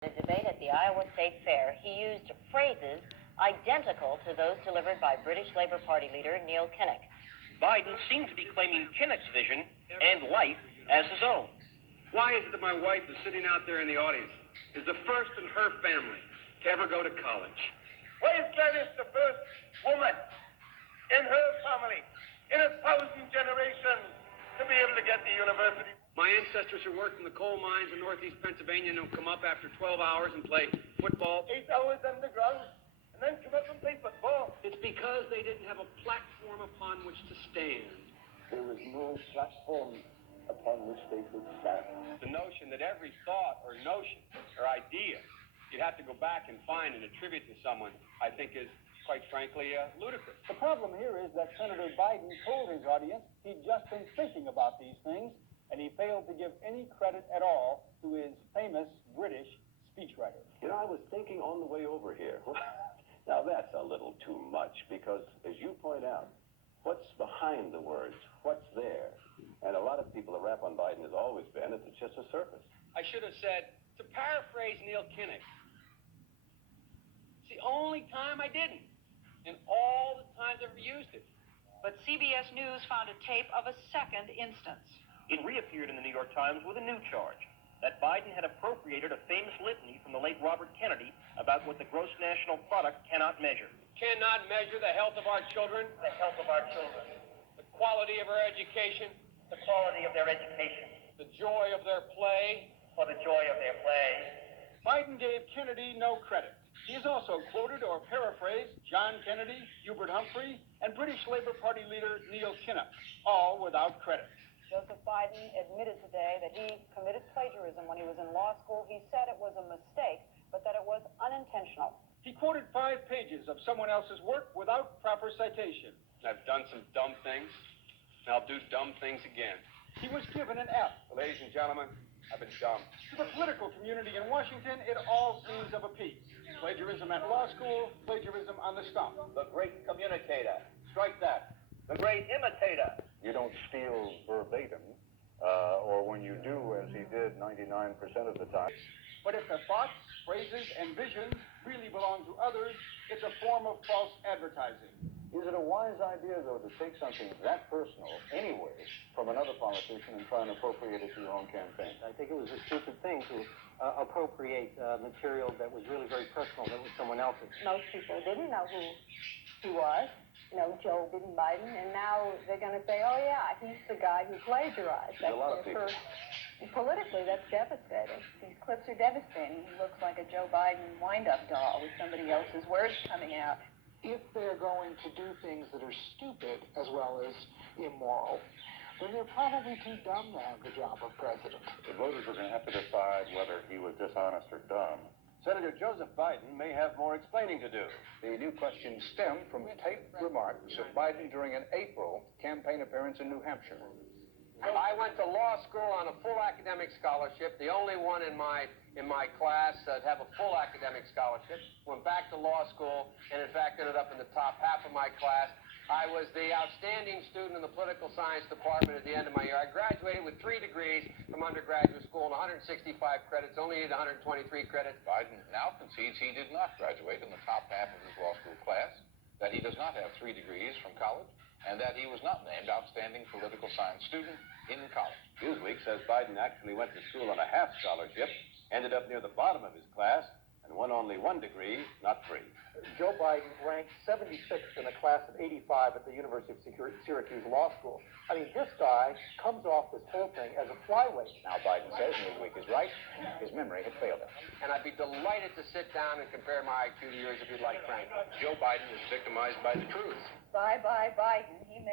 The debate at the Iowa State Fair, he used phrases identical to those delivered by British Labour Party leader Neil Kinnock. Biden seems to be claiming Kinnock's vision and life as his own. Why is it that my wife is sitting out there in the audience, is the first in her family to ever go to college? Why is Gladys the first woman in her family, in 1,000 generations, to be able to get to university? My ancestors who worked in the coal mines in northeast Pennsylvania and who come up after 12 hours and play football. 8 hours underground, and then come up and play football. It's because they didn't have a platform upon which to stand. There was no platform upon which they could stand. The notion that every thought or notion or idea you'd have to go back and find and attribute to someone, I think is, quite frankly, ludicrous. The problem here is that Senator Biden told his audience he'd just been thinking about these things, and he failed to give any credit at all to his famous British speechwriter. You know, I was thinking on the way over here, now that's a little too much, because as you point out, what's behind the words? What's there? And a lot of people, the rap on Biden has always been, it's just a surface. I should have said, to paraphrase Neil Kinnock, it's the only time I didn't, and all the times I've ever used it. But CBS News found a tape of a second instance. It reappeared in the New York Times with a new charge, that Biden had appropriated a famous litany from the late Robert Kennedy about what the gross national product cannot measure. Cannot measure the health of our children, The health of our children, the quality of our education, the quality of their education, the joy of their play. or the joy of their play. Biden gave Kennedy no credit. He has also quoted or paraphrased John Kennedy, Hubert Humphrey, and British Labour Party leader Neil Kinnock, all without credit. Joseph Biden admitted today that he committed plagiarism when he was in law school. He said it was a mistake, but that it was unintentional. He quoted 5 pages of someone else's work without proper citation. I've done some dumb things, and I'll do dumb things again. He was given an F. Ladies and gentlemen, I've been dumb. To the political community in Washington, it all seems of a piece. Plagiarism at law school, plagiarism on the stump. The great communicator. Strike that. The great imitator. You don't steal verbatim, or when you do, as he did 99% of the time. But if the thoughts, phrases, and visions really belong to others, it's a form of false advertising. Is it a wise idea, though, to take something that personal, anyway, from another politician and try and appropriate it to your own campaign? I think it was a stupid thing to appropriate material that was really very personal, that was someone else's. Most people didn't know who he was, Joe Biden, and now they're going to say, oh yeah, he's the guy who plagiarized. There's a lot of people. Politically, that's devastating. These clips are devastating. He looks like a Joe Biden wind-up doll with somebody else's words coming out. If they're going to do things that are stupid as well as immoral, then they're probably too dumb to have the job of president. The voters are going to have to decide whether he was dishonest or dumb. Senator Joseph Biden may have more explaining to do. The new questions stem from taped remarks of Biden during an April campaign appearance in New Hampshire. I went to law school on a full academic scholarship, the only one in my class to have a full academic scholarship. Went back to law school, and in fact ended up in the top half of my class. I was the outstanding student in the political science department at the end of my year. I graduated with 3 degrees from undergraduate school and 165 credits, only needed 123 credits. Biden now concedes he did not graduate in the top half of his law school class, that he does not have 3 degrees from college, and that he was not named outstanding political science student in college. Newsweek says Biden actually went to school on a half scholarship, ended up near the bottom of his class, and won only 1 degree, not 3. Joe Biden ranked 76th in a class of 85 at the University of Syracuse Law School. I mean, this guy comes off this whole thing as a flyweight. Now Biden says Newsweek is right. His memory had failed him. And I'd be delighted to sit down and compare my IQ to yours if you'd like, Frank. Joe Biden was victimized by the truth. Bye-bye, Biden. He may